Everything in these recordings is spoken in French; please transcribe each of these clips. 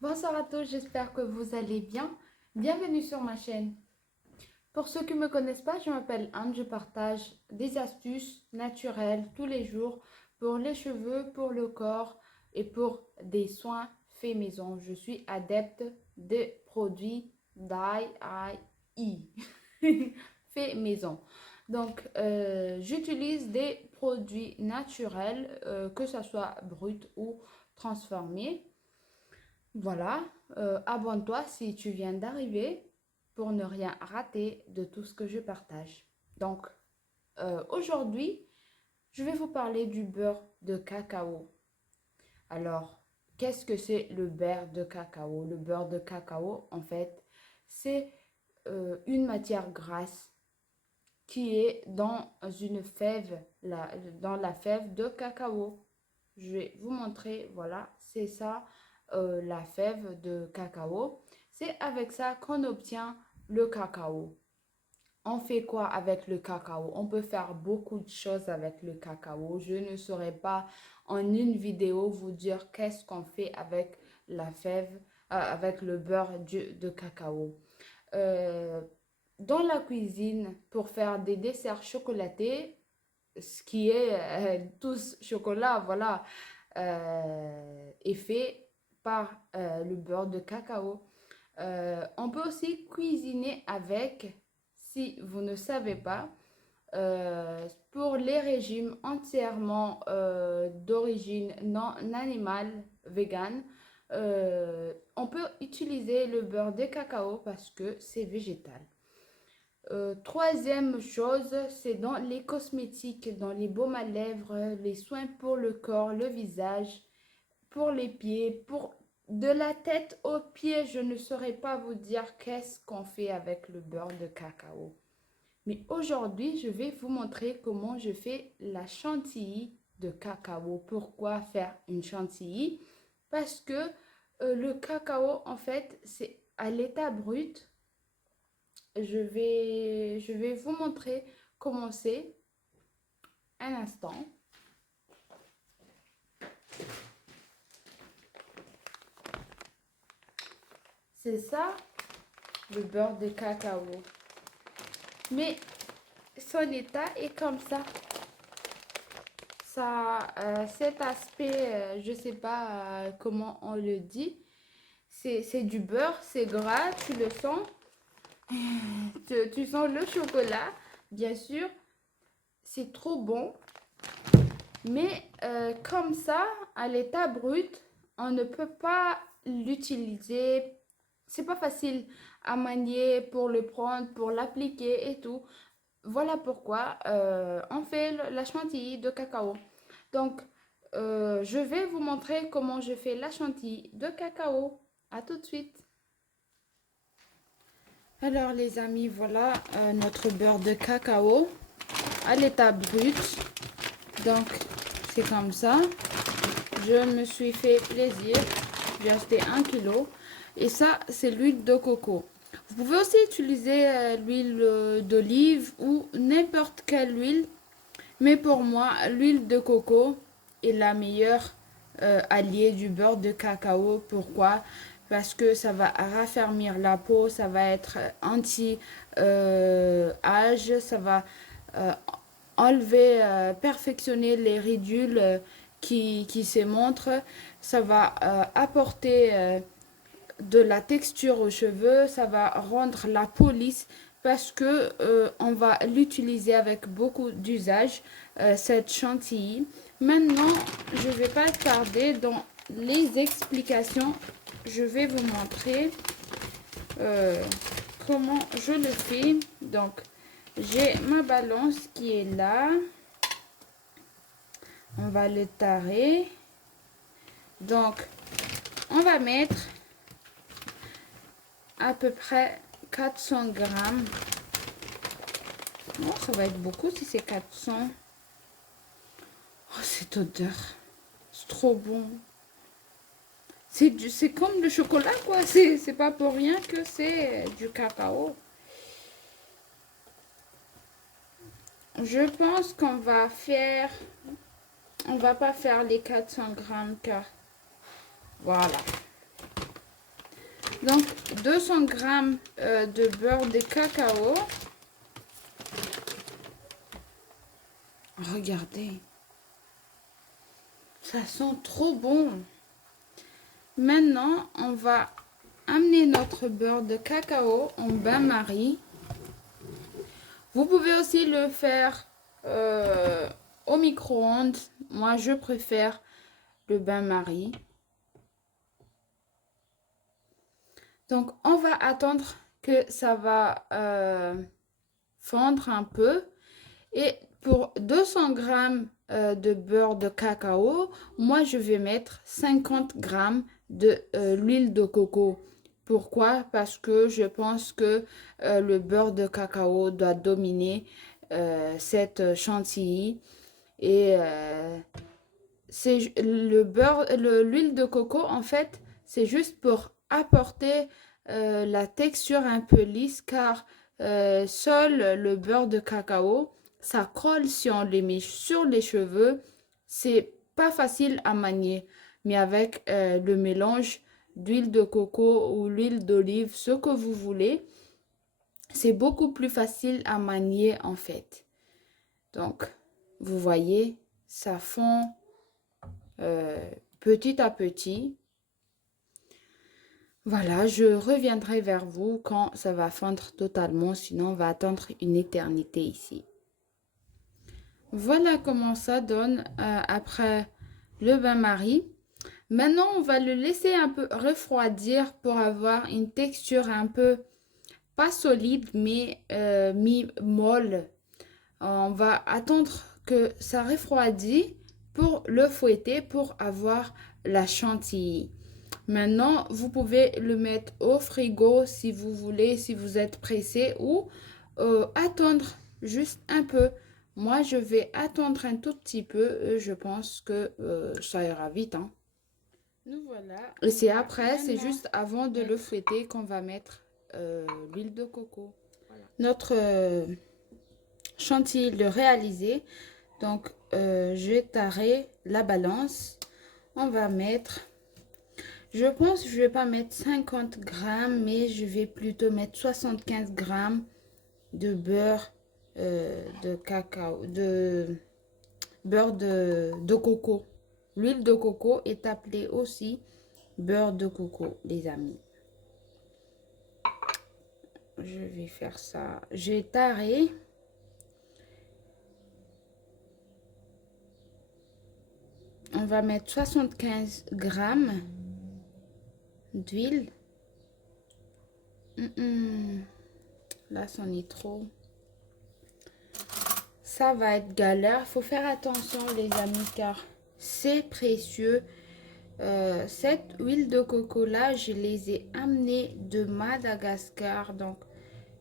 Bonsoir à tous, j'espère que vous allez bien. Bienvenue sur ma chaîne. Pour ceux qui ne me connaissent pas, je m'appelle Anne, je partage des astuces naturelles tous les jours pour les cheveux, pour le corps et pour des soins faits maison. Je suis adepte des produits DIY, faits maison. Donc, j'utilise des produits naturels, que ce soit brut ou transformés. Voilà, abonne-toi si tu viens d'arriver pour ne rien rater de tout ce que je partage. Donc, aujourd'hui, je vais vous parler du beurre de cacao. Alors, qu'est-ce que c'est le beurre de cacao? Le beurre de cacao, en fait, c'est une matière grasse qui est dans une fève, dans la fève de cacao. Je vais vous montrer, voilà, c'est ça, la fève de cacao. C'est avec ça qu'on obtient le cacao. On fait quoi avec le cacao? On peut faire beaucoup de choses avec le cacao. Je ne saurais pas en une vidéo vous dire qu'est-ce qu'on fait avec la fève, avec le beurre de cacao. Euh, dans la cuisine, pour faire des desserts chocolatés, ce qui est tous chocolat, voilà, est fait par le beurre de cacao. On peut aussi cuisiner avec, si vous ne savez pas, pour les régimes entièrement d'origine non animale, vegan, on peut utiliser le beurre de cacao parce que c'est végétal. Troisième chose, c'est dans les cosmétiques, dans les baumes à lèvres, les soins pour le corps, le visage, pour les pieds, pour de la tête aux pieds. Je ne saurais pas vous dire qu'est-ce qu'on fait avec le beurre de cacao. Mais aujourd'hui, je vais vous montrer comment je fais la chantilly de cacao. Pourquoi faire une chantilly? Parce que le cacao, en fait, c'est à l'état brut. Je vais vous montrer comment c'est. Un instant. C'est ça, le beurre de cacao. Mais son état est comme ça. Ça, cet aspect, je ne sais pas comment on le dit. C'est du beurre, c'est gras, tu le sens. Tu sens le chocolat, bien sûr. C'est trop bon. Mais comme ça, à l'état brut, on ne peut pas l'utiliser. C'est pas facile à manier pour le prendre, pour l'appliquer et tout. Voilà pourquoi on fait la chantilly de cacao. Donc, je vais vous montrer comment je fais la chantilly de cacao. À tout de suite. Alors les amis, voilà notre beurre de cacao à l'état brut. Donc, c'est comme ça. Je me suis fait plaisir. J'ai acheté 1 kg. Et ça, c'est l'huile de coco. Vous pouvez aussi utiliser l'huile d'olive ou n'importe quelle huile. Mais pour moi, l'huile de coco est la meilleure alliée du beurre de cacao. Pourquoi? Parce que ça va raffermir la peau, ça va être anti-âge, ça va euh, enlever, perfectionner les ridules qui se montrent, ça va apporter de la texture aux cheveux, ça va rendre la peau lisse parce que on va l'utiliser avec beaucoup d'usage, cette chantilly. Maintenant, je vais pas tarder dans les explications. Je vais vous montrer euh, comment je le fais. Donc, j'ai ma balance qui est là. On va le tarer. Donc, on va mettre à peu près 400 grammes. Non, ça va être beaucoup si c'est 400. Oh, cette odeur. C'est trop bon. C'est comme le chocolat, quoi. C'est pas pour rien que c'est du cacao. Je pense qu'on va faire... On va pas faire les 400 grammes car... Voilà. Donc 200 grammes de beurre de cacao. Regardez, ça sent trop bon. Maintenant, on va amener notre beurre de cacao en bain-marie. Vous pouvez aussi le faire au micro-ondes. Moi, je préfère le bain-marie. Donc, on va attendre que ça va fondre un peu. Et pour 200 grammes de beurre de cacao, moi, je vais mettre 50 grammes de l'huile de coco. Pourquoi? Parce que je pense que le beurre de cacao doit dominer cette chantilly. Et c'est le beurre, l'huile de coco, en fait, c'est juste pour apporter la texture un peu lisse, car seul le beurre de cacao, ça colle si on les met sur les cheveux. C'est pas facile à manier, mais avec le mélange d'huile de coco ou l'huile d'olive, ce que vous voulez, c'est beaucoup plus facile à manier en fait. Donc, vous voyez, ça fond petit à petit. Voilà, je reviendrai vers vous quand ça va fondre totalement, sinon on va attendre une éternité ici. Voilà comment ça donne après le bain-marie. Maintenant, on va le laisser un peu refroidir pour avoir une texture un peu, pas solide, mais mi-molle. On va attendre que ça refroidit pour le fouetter, pour avoir la chantilly. Maintenant, vous pouvez le mettre au frigo si vous voulez, si vous êtes pressé, ou attendre juste un peu. Moi, je vais attendre un tout petit peu. Je pense que ça ira vite, hein. Nous voilà. Et c'est après, c'est juste avant de le fouetter qu'on va mettre l'huile de coco. Voilà. Notre chantilly le réalisé. Donc, je vais tarer la balance. On va mettre... Je pense que je vais pas mettre 50 grammes, mais je vais plutôt mettre 75 grammes de beurre de cacao, de beurre de coco. L'huile de coco est appelée aussi beurre de coco, les amis. Je vais faire ça. J'ai taré. On va mettre 75 grammes d'huile. Là, c'en est trop. Ça va être galère. Il faut faire attention, les amis, car c'est précieux. Cette huile de coco là, je les ai amenées de Madagascar. Donc,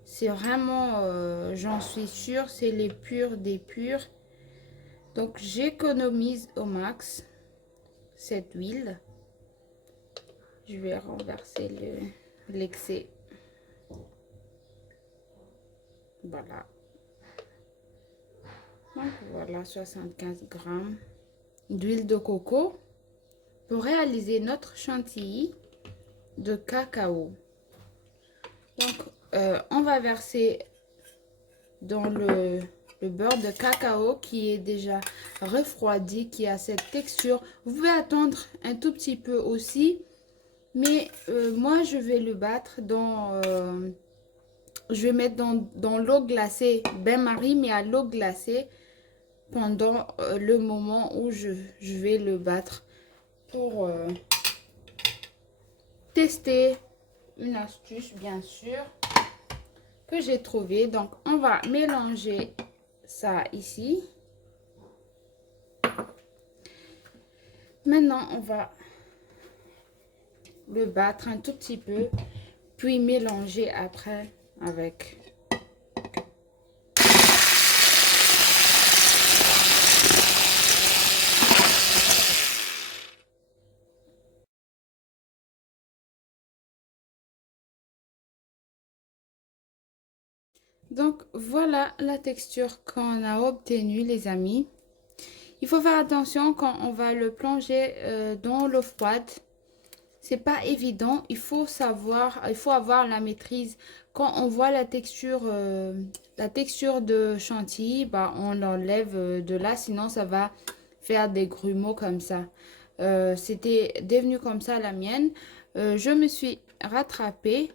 c'est vraiment, j'en suis sûre, c'est les purs des purs. Donc, j'économise au max cette huile. Je vais renverser l'excès. Voilà. Donc, voilà, 75 grammes d'huile de coco pour réaliser notre chantilly de cacao. Donc, on va verser dans le beurre de cacao qui est déjà refroidi, qui a cette texture. Vous pouvez attendre un tout petit peu aussi, mais moi je vais le battre dans... je vais mettre dans l'eau glacée, bain-marie, mais à l'eau glacée pendant le moment où je vais le battre pour tester une astuce, bien sûr, que j'ai trouvé. Donc, on va mélanger ça ici. Maintenant, on va le battre un tout petit peu, puis mélanger après avec... Donc, voilà la texture qu'on a obtenue, les amis. Il faut faire attention quand on va le plonger dans l'eau froide. c'est pas évident. Il faut savoir, il faut avoir la maîtrise. Quand on voit la texture de chantilly, bah, on l'enlève de là, sinon ça va faire des grumeaux comme ça. C'était devenu comme ça la mienne. Je me suis rattrapée,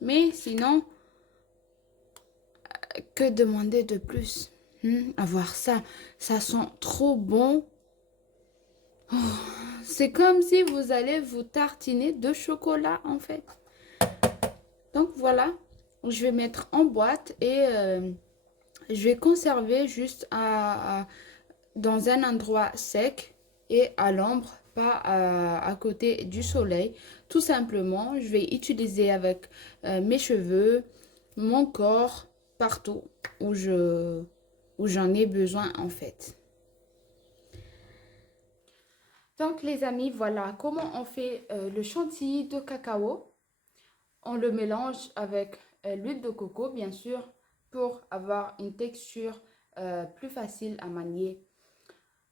mais sinon, que demander de plus? Avoir ça, ça sent trop bon. C'est comme si vous allez vous tartiner de chocolat en fait. Donc voilà, je vais mettre en boîte et je vais conserver juste dans un endroit sec et à l'ombre, pas à côté du soleil. Tout simplement, je vais utiliser avec mes cheveux, mon corps, partout où j'en ai besoin en fait. Donc les amis, voilà comment on fait le chantilly de cacao. On le mélange avec l'huile de coco, bien sûr, pour avoir une texture plus facile à manier.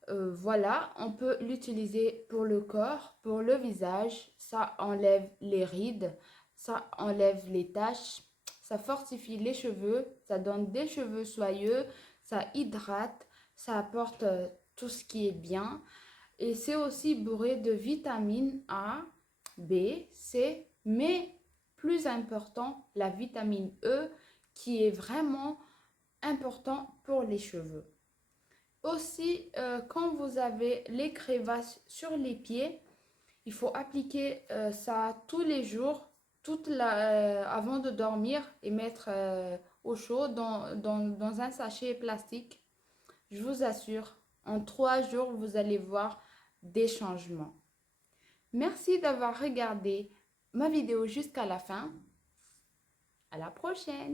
Voilà, on peut l'utiliser pour le corps, pour le visage. Ça enlève les rides, ça enlève les taches, ça fortifie les cheveux, ça donne des cheveux soyeux, ça hydrate, ça apporte tout ce qui est bien. Et c'est aussi bourré de vitamines A, B, C, mais plus important, la vitamine E qui est vraiment important pour les cheveux. Aussi, quand vous avez les crevasses sur les pieds, il faut appliquer ça tous les jours, avant de dormir et mettre au chaud dans un sachet plastique. Je vous assure, en 3 jours, vous allez voir des changements. Merci d'avoir regardé ma vidéo jusqu'à la fin. À la prochaine!